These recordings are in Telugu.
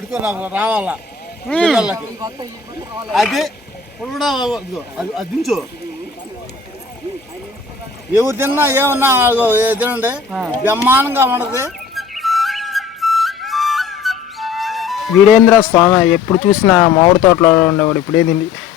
పట్టుకుని రావాలా పిల్లలకి. అది అది దించు. ఎవరు తిన్నా ఏమన్నా తినండి, బ్రహ్మాండంగా ఉండదు. వీరేంద్ర స్వామి ఎప్పుడు చూసినా మామిడి తోటలో ఉండేవాడు, ఇప్పుడేది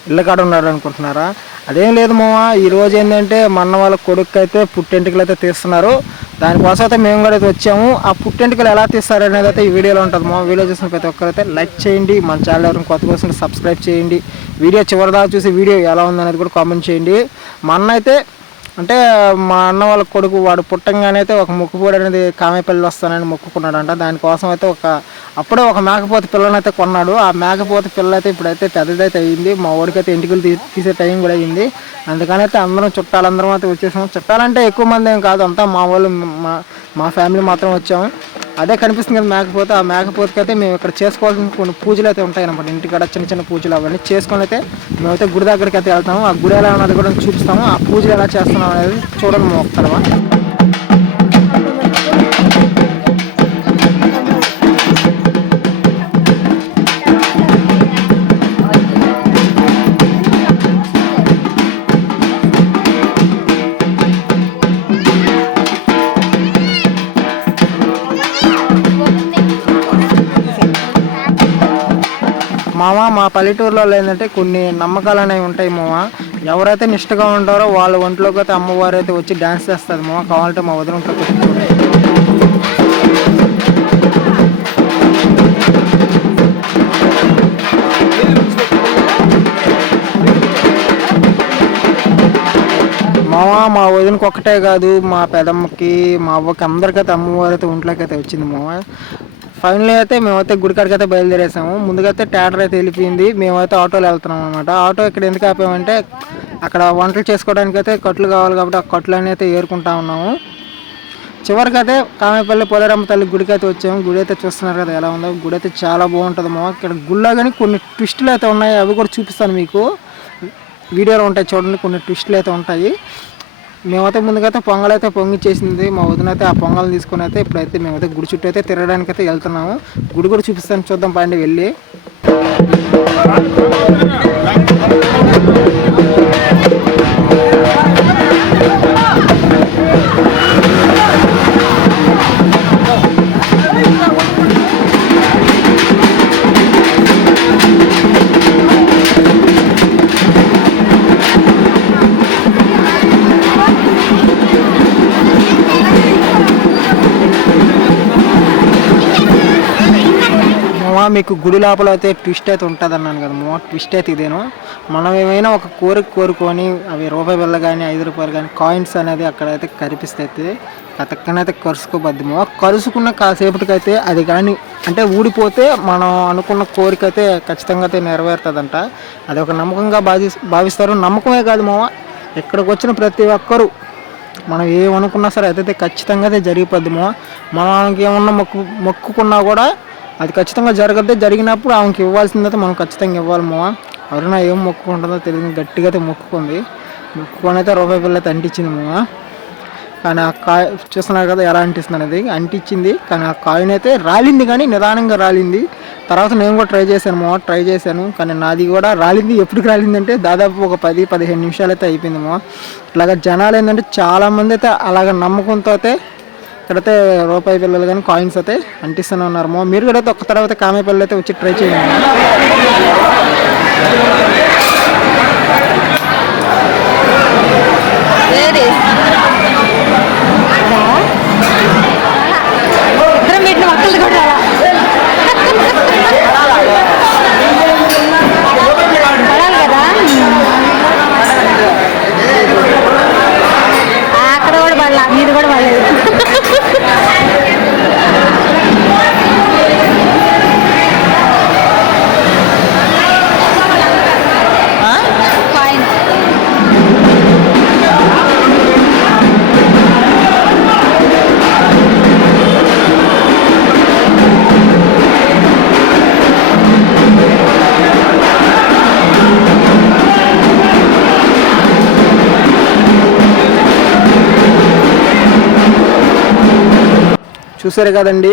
ఇళ్ళ కాడ ఉన్నాడు అనుకుంటున్నారా? అదేం లేదు మామ. ఈరోజు ఏంటంటే మన వాళ్ళ కొడుకు అయితే పుట్టెంటుకలు అయితే తీస్తున్నారు. దానికోసం అయితే మేము కూడా అయితే వచ్చాము. ఆ పుట్టెంటుకలు ఎలా తీస్తారు అనేది అయితే ఈ వీడియోలో ఉంటుంది మామ. వీడియో చూసిన ప్రతి ఒక్కరైతే లైక్ చేయండి, మన ఛానల్ ఎవరైనా కొత్త కోసం సబ్స్క్రైబ్ చేయండి. వీడియో చివరిదాకా చూసి వీడియో ఎలా ఉందనేది కూడా కామెంట్ చేయండి. మా అన్న అయితే అంటే మా అన్న వాళ్ళ కొడుకు వాడు పుట్టంగానే అయితే ఒక మొక్కుపోడు అనేది కామేపల్లి వస్తానని మొక్కుకున్నాడంట. దానికోసం అయితే అప్పుడే ఒక మేకపోత పిల్లని అయితే కొన్నాడు. ఆ మేకపోత పిల్ల అయితే ఇప్పుడైతే పెద్దదైతే అయ్యింది. మా ఊడికైతే ఎంటికలు తీసే టైం కూడా అయ్యింది. అందుకని అయితే అందరం చుట్టాలందరం అయితే వచ్చేసాము. చుట్టాలంటే ఎక్కువ మంది ఏం కాదు, అంతా మా వాళ్ళు మా ఫ్యామిలీ మాత్రం వచ్చాము. అదే కనిపిస్తుంది కదా మేకపోతే. ఆ మేకపోతకి అయితే మేము ఇక్కడ చేసుకోవాల్సిన కొన్ని పూజలు అయితే ఉంటాయి అన్నమాట. ఇంటికాడ చిన్న చిన్న పూజలు అవన్నీ చేసుకొని అయితే మేమైతే గుడి దగ్గరికి అయితే వెళ్తాము. ఆ గుడి ఎలా ఉన్నది కూడా చూపిస్తాము. ఆ పూజలు ఎలా చేస్తున్నాం అనేది చూడండి మేము ఒకసారి. మామ మా పల్లెటూరులో ఏంటంటే కొన్ని నమ్మకాలు అనేవి ఉంటాయి మామ. ఎవరైతే నిష్టగా ఉంటారో వాళ్ళ ఒంట్లోకి అయితే అమ్మవారు అయితే వచ్చి డ్యాన్స్ చేస్తుంది మామ. కావాలంటే మా వదిన ఉంటుంది. మా వదినకి ఒక్కటే కాదు, మా పెదమ్మకి మా అవ్వకి అందరికైతే అమ్మవారు అయితే ఒంట్లోకి అయితే వచ్చింది మామ. ఫైనల్లీ అయితే మేమైతే గుడికాడికి అయితే బయలుదేరేసాము. ముందుగా అయితే థియేటర్ అయితే వెళ్ళిపోయింది. మేమైతే ఆటోలో వెళ్తున్నాం అనమాట. ఆటో ఇక్కడ ఎందుకు ఆపామంటే అక్కడ వంటలు చేసుకోవడానికి అయితే కట్లు కావాలి కాబట్టి ఆ కట్లు అని అయితే ఏరుకుంటా ఉన్నాము. చివరికి అయితే కామేపల్లి పోలేరమ్మ తల్లి గుడికి అయితే వచ్చాము. గుడి అయితే చూస్తున్నారు కదా ఎలా ఉందో. గుడి అయితే చాలా బాగుంటుంది మా. ఇక్కడ గుళ్ళో కానీ కొన్ని ట్విస్టులు అయితే ఉన్నాయి, అవి కూడా చూపిస్తాను మీకు. వీడియోలో ఉంటాయి చూడండి, కొన్ని ట్విస్టులు అయితే ఉంటాయి. మేమైతే ముందుకైతే పొంగల్ అయితే పొంగిచ్చేసింది. మా వదిన అయితే ఆ పొంగల్ తీసుకుని అయితే ఇప్పుడైతే మేమైతే గుడి చుట్టూ అయితే తిరగడానికి అయితే వెళ్తున్నాము. గుడి కూడా చూపిస్తాను, చూద్దాం పండి వెళ్ళి. మీకు గుడి లోపల అయితే ట్విస్ట్ అయితే ఉంటుంది అన్నాను కదా మో. ట్విస్ట్ అయితే ఇదేను. మనం ఏమైనా ఒక కోరిక కోరుకొని అవి రూపాయి బిళ్ళ కానీ 5 రూపాయలు కానీ కాయిన్స్ అనేది అక్కడైతే కనిపిస్తే కతక్కనైతే కరుసుకోబద్దు. కరుసుకున్న కాసేపటికైతే అది కానీ అంటే ఊడిపోతే మనం అనుకున్న కోరిక అయితే ఖచ్చితంగా అయితే నెరవేరుతుందంట. అది ఒక నమ్మకంగా భావిస్తారు. నమ్మకమే కాదు మామ, ఇక్కడికి వచ్చిన ప్రతి ఒక్కరూ మనం ఏమనుకున్నా సరే అదైతే ఖచ్చితంగా అయితే జరిగిపోద్ది మామ. మనకి ఏమన్నా మొక్కుకున్నా కూడా అది ఖచ్చితంగా జరగద్దే. జరిగినప్పుడు ఆమెకి ఇవ్వాల్సిందైతే మనం ఖచ్చితంగా ఇవ్వాలి మామ. అరుణ ఏం మొక్కుకుంటుందో తెలియదు, గట్టిగా అయితే మొక్కుకుంది. మొక్కుకొని అయితే రూపాయి బిళ్ళ అయితే అంటించింది మామ. కానీ ఆ కాయ చూస్తున్నారు కదా ఎలా అంటిస్తుంది అనేది. అంటించింది కానీ ఆ కాయిన్ అయితే రాలింది, కానీ నిదానంగా రాలింది. తర్వాత నేను కూడా ట్రై చేశాను కానీ నాది కూడా రాలింది. ఎప్పటికి రాలిందంటే దాదాపు ఒక 10-15 నిమిషాలు అయితే అయిపోయింది మామ. ఇట్లాగా జనాలు ఏంటంటే చాలామంది అయితే అలాగ నమ్మకంతో అయితే ఇక్కడైతే రూపాయి బిళ్ళలు కానీ కాయిన్స్ అయితే అంటిస్తూనే ఉన్నారు మామ. మీరు కూడా అయితే ఒక్క తర్వాత కామేపల్లి అయితే వచ్చి ట్రై చేయండి. అక్కడ కూడా పడలా, మీరు కూడా పడలేదు. చూసారు కదండి,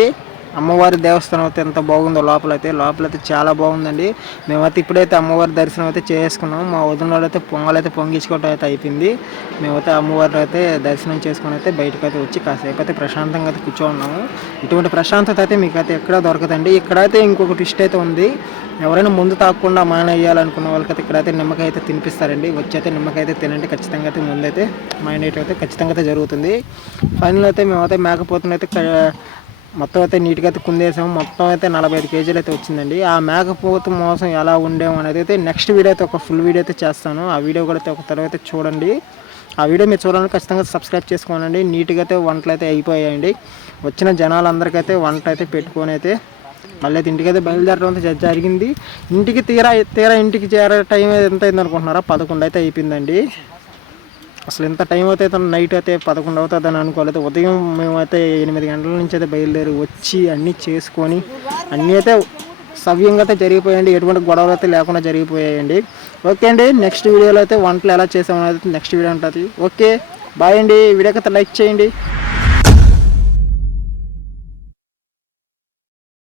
అమ్మవారి దేవస్థానం అయితే ఎంత బాగుందో లోపలైతే చాలా బాగుందండి. మేమైతే ఇప్పుడైతే అమ్మవారి దర్శనం అయితే చేసుకున్నాం. మా వదిన అయితే పొంగల్ అయితే పొంగించుకోవటం అయితే అయిపోయింది. మేమైతే అమ్మవారిని అయితే దర్శనం చేసుకుని అయితే బయటకు అయితే వచ్చి కాసేపు అయితే ప్రశాంతంగా అయితే కూర్చోన్నాము. ఇటువంటి ప్రశాంతత అయితే మీకు అయితే ఎక్కడ దొరకదండి. ఇక్కడైతే ఇంకొక ట్విస్ట్ అయితే ఉంది. ఎవరైనా ముందు తాగకుండా మానేయాలనుకున్న వాళ్ళకైతే ఇక్కడైతే నిమ్మకాయ అయితే తినిపిస్తారండి. వచ్చి అయితే నిమ్మకాయ అయితే తినండి, ఖచ్చితంగా అయితే ముందైతే మైండ్ అయితే ఖచ్చితంగా అయితే జరుగుతుంది. ఫైనల్ అయితే మేమైతే మేకపోతున్న అయితే మొత్తం అయితే నీట్గా అయితే కుందేసాము. మొత్తం అయితే 45 కేజీలు అయితే వచ్చిందండి. ఆ మేకపోతు మోసం ఎలా ఉండేమో అనేది అయితే నెక్స్ట్ వీడియో అయితే ఒక ఫుల్ వీడియో అయితే చేస్తాను. ఆ వీడియో కూడా అయితే ఒక తర్వాత చూడండి. ఆ వీడియో మీరు చూడాలని ఖచ్చితంగా సబ్స్క్రైబ్ చేసుకోనండి. నీట్గా అయితే వంటలు అయితే అయిపోయాయండి. వచ్చిన జనాలందరికైతే వంట అయితే పెట్టుకొని అయితే మళ్ళీ అయితే ఇంటికైతే బయలుదేరడం అయితే జరిగింది. ఇంటికి తీరా ఇంటికి చేరే టైం ఎంత అయింది అనుకుంటున్నారా? 11 అయితే అయిపోయిందండి. అసలు ఎంత టైం అయితే నైట్ అయితే 11 అవుతుందని అనుకోలేదు. ఉదయం మేమైతే 8 గంటల నుంచి అయితే బయలుదేరి వచ్చి అన్నీ చేసుకొని అన్నీ అయితే సవ్యంగా అయితే జరిగిపోయాయండి. ఎటువంటి గొడవలు అయితే లేకుండా జరిగిపోయాయండి. ఓకే అండి, నెక్స్ట్ వీడియోలో అయితే వంటలు ఎలా చేసామనేది నెక్స్ట్ వీడియో ఉంటుంది. ఓకే, బాయ్ అండి. వీడియోకి అయితే లైక్ చేయండి.